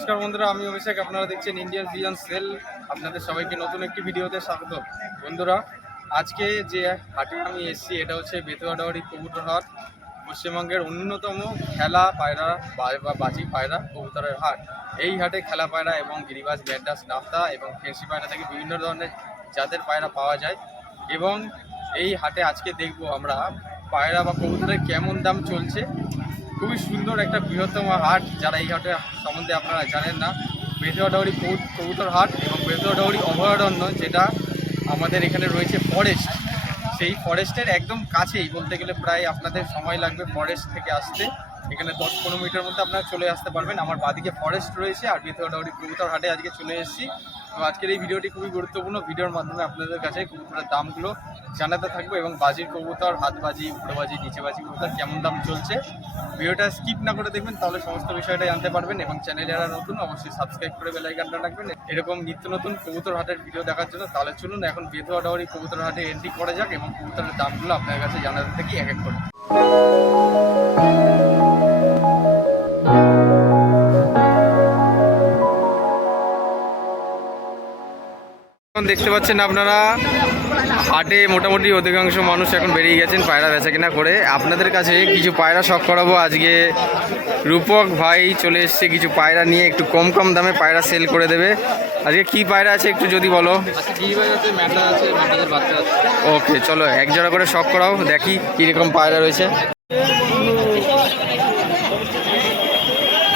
নমস্কার বন্ধুরা, আমি অভিষেক, আপনারা দেখছেন ইন্ডিয়ান বিয়ান সেল আপনাদের সবাইকে নতুন একটি ভিডিওতে স্বাগত। বন্ধুরা, আজকে যে হাটে আমি এসেছি, এটা হচ্ছে বেতুয়াডাওয়ারি কবুতর হাট। পশ্চিমবঙ্গের অন্যতম খেলা পায়রা বা- বাজি পায়রা কবুতরের হাট। এই হাটে খেলা পায়রা এবং গিরিবাজ, ব্যান্ডাস, নাফতা এবং ফেন্সি পায়রা থেকে বিভিন্ন ধরনের জাতের পায়রা পাওয়া যায়। এবং এই হাটে আজকে দেখব আমরা পায়রা বা কবুতরের কেমন দাম চলছে খুবই সুন্দর একটা বৃহত্তম হাট, যারা এই হাটের সম্বন্ধে আপনারা জানেন না। বেতুয়াডাউরি কবুতর হাট এবং বেতুয়াডাউরি অভয়ারণ্য, যেটা আমাদের এখানে রয়েছে ফরেস্ট সেই ফরেস্টের একদম কাছেই, বলতে গেলে প্রায় আপনাদের সময় লাগবে ফরেস্ট থেকে আসতে। এখানে দশ পনেরো মিটার মধ্যে আপনারা চলে আসতে পারবেন। আমার বাদিকে ফরেস্ট রয়েছে, আর বেতুয়াডাউরি কবুতর হাটে আজকে চলে এসেছি। তো আজকের এই ভিডিওটি খুবই গুরুত্বপূর্ণ। ভিডিওর মাধ্যমে আপনাদের কাছে কবুতরের দামগুলো জানাতে থাকব এবং বাজির কবুতর, হাতবাজি উপরবাজি নিচেবাজি কবুতর কেমন দাম চলছে ভিডিওটা স্কিপ না করে দেখবেন, তাহলে সমস্ত বিষয়টা জানতে পারবেন এবং চ্যানেলে যারা নতুন, অবশ্যই সাবস্ক্রাইব করে বেলাইকানটা রাখবেন। এরকম নিত্য নতুন কবুতর হাটের ভিডিও দেখার জন্য তাহলে চলুন এখন বেতুয়া ডাওয়ারি কবুতর হাটে এন্ট্রি করা যাক এবং কবুতরের দামগুলো আপনার কাছে জানাতে থাকি এক এক করে। দেখতে পাচ্ছেন আপনারা। হাটে মোটামুটি অধিকাংশ মানুষ এখন বেরিয়ে গেছেন পায়রা বেচা কেনা করে। আপনাদের কাছে কিছু পায়রা শখ করাবো। আজকে রূপক ভাই চলে এসছে কিছু পায়রা নিয়ে একটু কম কম দামে পায়রা সেল করে দেবে। আজকে কি পায়রা আছে একটু যদি বলো? আচ্ছা ওকে চলো এক জোড়া করে শখ করাও দেখি কীরকম পায়রা রয়েছে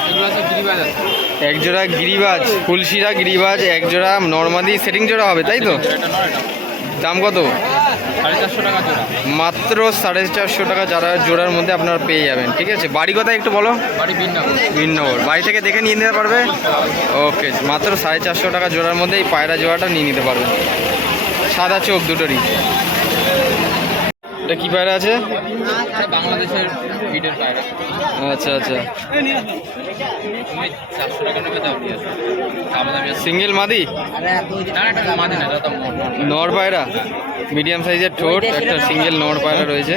এগুলো আছে গিরিবাজ আছে এক জোড়া গিরিবাজ ফুলশিরা গিরিবাজ এক জোড়া নর্মাদি সেটিং জোড়া হবে তাই তো? দাম কত? মাত্র সাড়ে চারশো টাকা যারা জোড়ার মধ্যে আপনারা পেয়ে যাবেন ঠিক আছে? বাড়ি কথা একটু বলো? বিননগর। ভিন্নগর বাড়ি থেকে দেখে নিয়ে নিতে পারবে? ওকে মাত্র সাড়ে চারশো টাকা জোড়ার মধ্যে এই পায়রা জোড়াটা নিয়ে নিতে পারবেন সাদা চোখ দুটোরই। এটা কি পায়রা আছে? বাংলাদেশের বিডের পায়রা। আচ্ছা আচ্ছা। সিঙ্গেল মাদি? নর পায়রা? মিডিয়াম সাইজের ঠোঁট একটা সিঙ্গেল নর পায়রা। রয়েছে।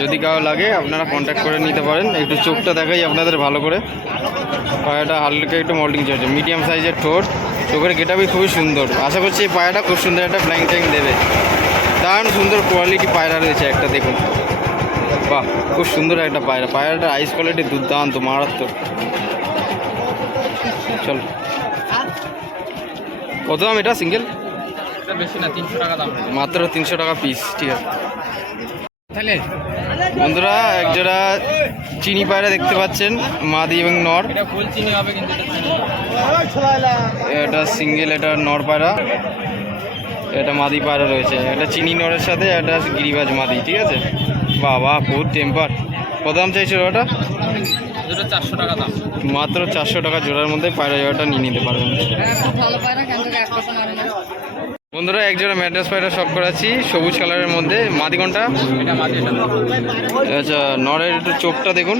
যদি কারও লাগে আপনারা কন্ট্যাক্ট করে নিতে পারেন। একটু চোখটা দেখাই আপনাদের ভালো করে। পায়রাটা হালকা একটু মল্টিং চলছে। মিডিয়াম সাইজের ঠোঁট। চোখের গেটাবি খুবই সুন্দর। আশা করছি এই পায়রাটা খুব সুন্দর একটা ফ্লাইং ট্যাং দেবে। দারুণ সুন্দর কোয়ালিটি পায়রা রয়েছে একটা দেখুন। বাহ খুব সুন্দর একটা পায়রা। পায়রাটার আইস কোয়ালিটি দুর্দান্ত মারাত্মক। চল। কত দাম এটা সিঙ্গেল বেশি না তিনশো টাকা দাম। মাত্র তিনশো টাকা পিস ঠিক আছে। তাহলে? বন্ধুরা একজোড়া চিনি পায়রা দেখতে পাচ্ছেন মাদি এবং নর। এটা ফুল চিনি হবে কিন্তু এটা চিনি এটা সিঙ্গেল এটা নর পায়রা। এটা মাদি পায়রা রয়েছে। একটা চিনি নরের সাথে এটা গিরিবাজ মাদি ঠিক আছে? বাবা বহুত টেম্পার। কত দাম চাইছিল ওটা চারশো টাকা দাম। মাত্র চারশো টাকা জোড়ার মধ্যে পায়রা জোড়াটা নিয়ে নিতে পারবেন বন্ধুরা এক জোড়া ম্যাড্রাস পায়রা শখ করাচ্ছি সবুজ কালারের মধ্যে। মাদি কোনটা? আচ্ছা নরের একটু চোখটা দেখুন।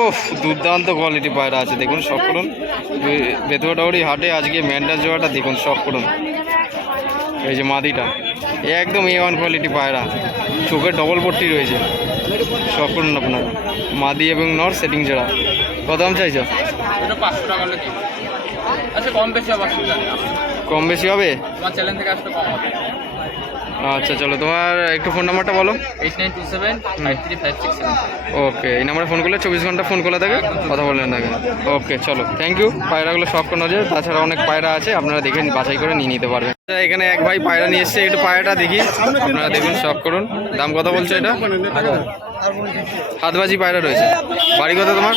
ওফ দুর্দান্ত কোয়ালিটি পায়রা আছে দেখুন শখ করুন। বেতুয়াডাউরি হাটে আজকে ম্যান্ডাস জোড়াটা দেখুন শখ করুন। এই যে মাদিটা একদম এ ওয়ান কোয়ালিটি পায়রা। চোখের ডবল পট্টি রয়েছে। শখ করুন আপনার। মাদি এবং নর সেটিং জোড়া কত দাম চাইছো? আচ্ছা কম বেশি হবে। আচ্ছা চলো তোমার একটু ফোন নাম্বারটা বলো। ওকে এই নাম্বারে ফোন করলে চব্বিশ ঘণ্টা ফোন খোলা থাকে কথা বললেন থাকে। ওকে চলো থ্যাংক ইউ পায়রাগুলো সব কোনো যে তাছাড়া অনেক পায়রা আছে আপনারা দেখে বাছাই করে নিয়ে নিতে পারবেন। আচ্ছা, এখানে এক ভাই পায়রা নিয়ে এসছে একটু পায়রাটা দেখি। আপনারা দেখুন শখ করুন। দাম কত বলছে এটা? হাতবাজি পায়রা রয়েছে। বাড়ি কত তোমার?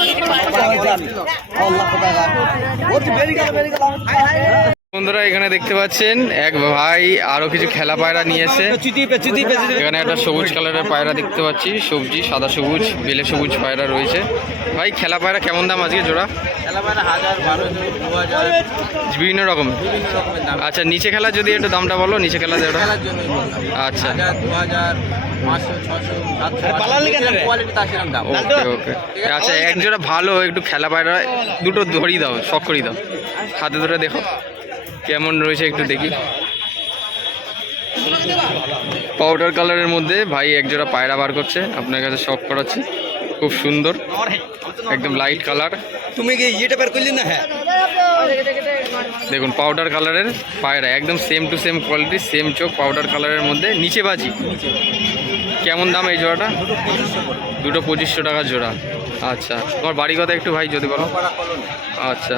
বন্ধুরা এখানে দেখতে পাচ্ছেন এক ভাই আরও কিছু খেলা পায়রা নিয়ে এসে। এখানে একটা সবুজ কালারের পায়রা দেখতে পাচ্ছি সবজি সাদা সবুজ বেলে সবুজ পায়রা রয়েছে। ভাই খেলা পায়রা কেমন দাম আজকে জোড়া? বিভিন্ন রকমের। আচ্ছা নিচে খেলা যদি একটু দামটা বলো নিচে খেলা যেটা আচ্ছা। ওকে ওকে। আচ্ছা এক জোড়া ভালো একটু খেলা পায়রা দুটো ধরিয়ে দাও শখ করিয়ে দাও। হাতে ধরে দেখো। কেমন রয়েছে একটু দেখি। পাউডার কালারের মধ্যে ভাই এক জোড়া পায়রা বার করছে। আপনার কাছে শখ করাচ্ছি। খুব সুন্দর। একদম লাইট কালার তুমি কি ইয়েটা বের করলি না? হ্যাঁ। দেখুন পাউডার কালারের পায়রা একদম same to same quality same চোখ পাউডার কালারের মধ্যে নিচে বাজি। কেমন দাম এই জোড়াটা? দুটো পঁচিশশো টাকা জোড়া। আচ্ছা তোমার বাড়ি কথা একটু ভাই যদি বলো। আচ্ছা।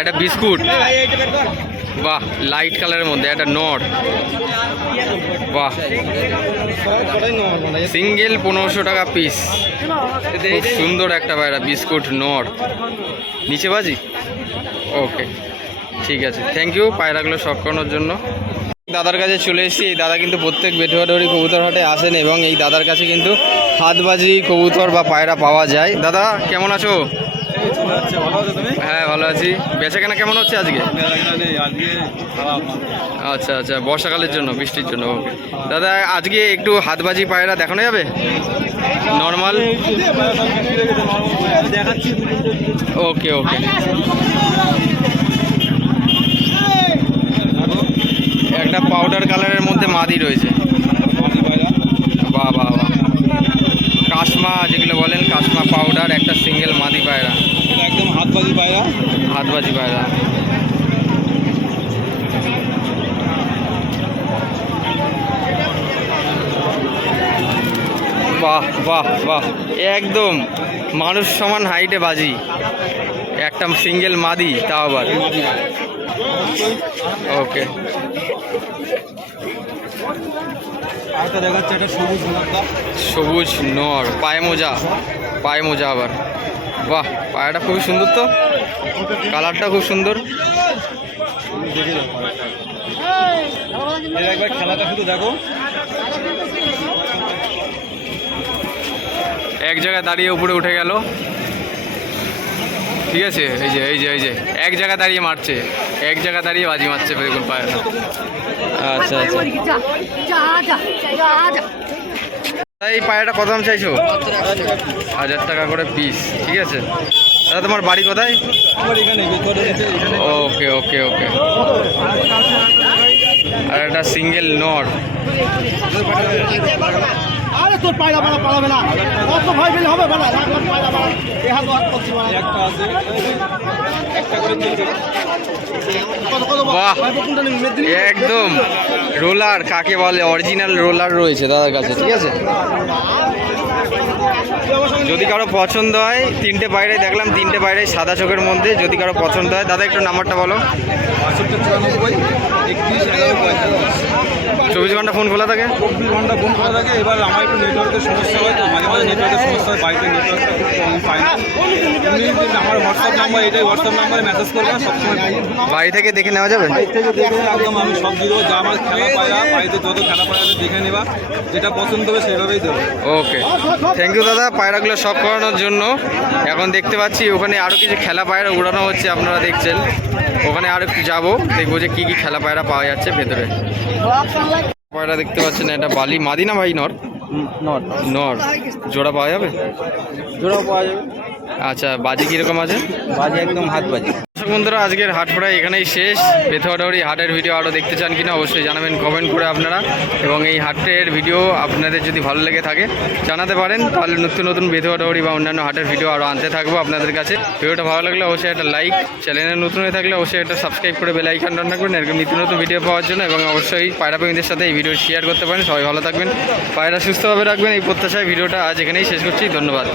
একটা বিস্কুট। বাহ লাইট কালারের মধ্যে, একটা নট। বাহ। সিঙ্গেল পনেরোশো টাকা পিস খুব সুন্দর একটা পায়রা বিস্কুট, নট। নিচে বাজি? ওকে ঠিক আছে। থ্যাংক ইউ পায়রাগুলো শখ করানোর জন্য। দাদার কাছে চলে এসেছি। এই দাদা কিন্তু প্রত্যেক বেটুয়াডরি কবুতর হাটে আসেন এবং এই দাদার কাছে কিন্তু হাতবাজি, কবুতর বা পায়রা পাওয়া যায়। দাদা, কেমন আছো? হ্যাঁ ভালো আছি। বেচা কেনা কেমন হচ্ছে আজকে? আচ্ছা আচ্ছা বর্ষাকালের জন্য বৃষ্টির জন্য ওকে দাদা আজকে একটু হাতবাজি পায়রা দেখানো যাবে? নর্মাল ওকে ওকে একটা পাউডার কালারের মধ্যে মাদি রয়েছে। বাহ বাহ বাহ। কাশমা যেগুলো বলেন কাশমা পাউডার একটা সিঙ্গেল মাদি পায়রা। একদম হাত বাজি পায়রা। হাতবাজি পায়রা। বাহ বাহ বাহ। একদম মানুষ সমান হাইটে বাজি। একটা সিঙ্গেল মাদি তাও আবার। ওকে সবুজ নর পায়ে মোজা পায়ে মোজা আবার। বাহ পায়রাটা খুবই সুন্দর তো। কালারটা খুব সুন্দর। দেখে যাও এর একবার খেলাটা শুধু দেখো। এক জায়গায় দাঁড়িয়ে উপরে উঠে গেল। ঠিক আছে এই যে এই যে এই যে এক জায়গায় দাঁড়িয়ে মারছে। এক জায়গায় দাঁড়িয়ে বাজি মারছে বেগুন পায়ে আচ্ছা আচ্ছা। এই পায়রাটা কত দাম চাইছো? হাজার টাকা করে পিস ঠিক আছে? দাদা তোমার বাড়ি কোথায়? ওকে ওকে ওকে। আর একটা সিঙ্গেল নট আরে তোর পায়রা বাড়া পালাবে না কত ভয় পেলে হবে বাড়া লাখ লাখ পায়রা বাড়া এ হাত হাত করছি একটা আছে। একটা করে তিনটে কত কত বাহ। একদম। রোলার, কাকে বলে? অরিজিনাল রোলার রয়েছে দাদার কাছে, ঠিক আছে? যদি কারও পছন্দ হয়, তিনটে বাইরে দেখলাম, তিনটে বাইরে সাদা চোখের মধ্যে, যদি কারও পছন্দ হয়, দাদা একটু নাম্বারটা বলো। বাষট্টি চুরানব্বই একত্রিশ এগারো পঁয়তাল্লিশ। চব্বিশ ঘণ্টা ফোন খোলা থাকে? চব্বিশ ঘণ্টা ফোন খোলা থাকে এবার আমার একটু নেটওয়ার্কের সমস্যা হয় তো মাঝে মাঝে নেটওয়ার্কের সমস্যা হয় বাড়িতে নেটওয়ার্কটা খুব কম পাই না। আমার হোয়াটসঅ্যাপ নাম্বার এটাই হোয়াটসঅ্যাপ নাম্বারে মেসেজ করবেন সবসময় বাড়ি থেকে দেখে নেওয়া যাবে? বাড়ি থেকে দেখে একদম আমি সব দিব যা আমার খেলা পায়রা বাড়িতে যত খেলা আছে দেখে নেবা। যেটা পছন্দ হবে সেভাবেই দেবো। ওকে। থ্যাংক ইউ দাদা। পায়রাগুলো সব করানোর জন্য। এখন দেখতে পাচ্ছি ওখানে আরও কিছু খেলা পায়রা উড়ানো হচ্ছে আপনারা দেখছেন। ওখানে আর একটু যাব দেখব যে কি কি খেলা পায়রা পাওয়া যাচ্ছে ভেতরে। পায়রা দেখতে পাচ্ছেন এটা বালি। মাদিনা ভাই নর? নর। নর। জোড়া পাওয়া যাবে? জোড়াও পাওয়া যাবে। আচ্ছা বাজি কীরকম আছে? বাজি একদম হাত বাজে। বন্ধুরা, আজকের হাট প্রায় এখানেই শেষ। বেথুয়াডাউরি হাটের ভিডিও আরও দেখতে চান কিনা অবশ্যই জানাবেন কমেন্ট করে আপনারা। এবং এই হাটের ভিডিও আপনাদের যদি ভালো লেগে থাকে, জানাতে পারেন। তাহলে নতুন নতুন বেথুয়াডাউরি বা অন্যান্য হাটের ভিডিও আরও আনতে থাকব আপনাদের কাছে। ভিডিওটা ভালো লাগলে অবশ্যই একটা লাইক চ্যানেলে নতুন হয়ে থাকলে অবশ্যই একটা সাবস্ক্রাইব করে বেল আইকন রান্না করবেন এরকম নিত্য নতুন ভিডিও পাওয়ার জন্য এবং অবশ্যই পায়রা সাথে এই ভিডিও শেয়ার করতে পারেন। সবাই ভালো থাকবেন। পায়রা সুস্থভাবে রাখবেন। এই প্রত্যাশায় ভিডিওটা আজ এখানেই শেষ করছি। ধন্যবাদ।